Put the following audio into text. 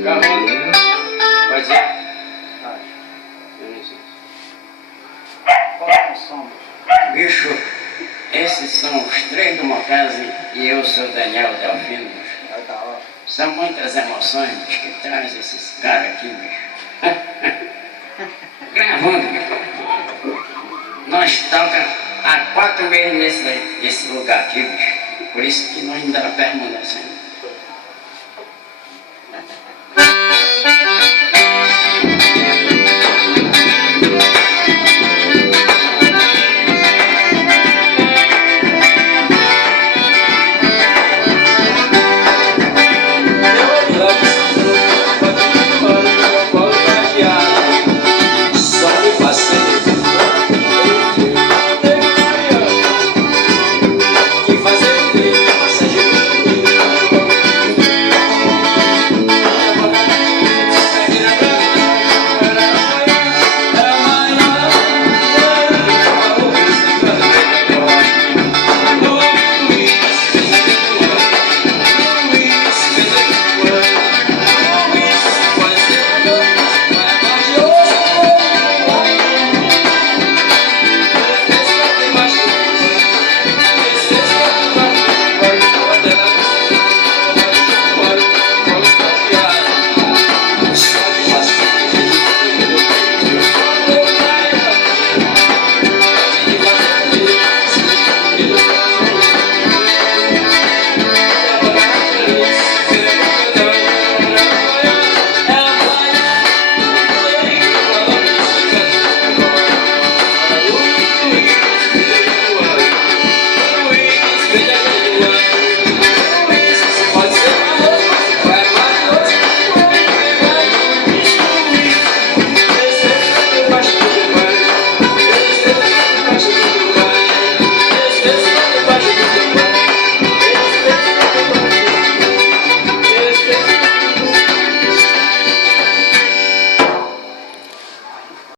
Gravando. Pode ser? Qual é o som? Bicho, esses são os três do Mocase e eu sou Daniel Delfino. Vai da hora. São muitas emoções bicho, que traz esses caras aqui, bicho. Gravando, bicho. Nós toca há 4 meses nesse lugar aqui, bicho. Por isso que nós ainda permanecemos.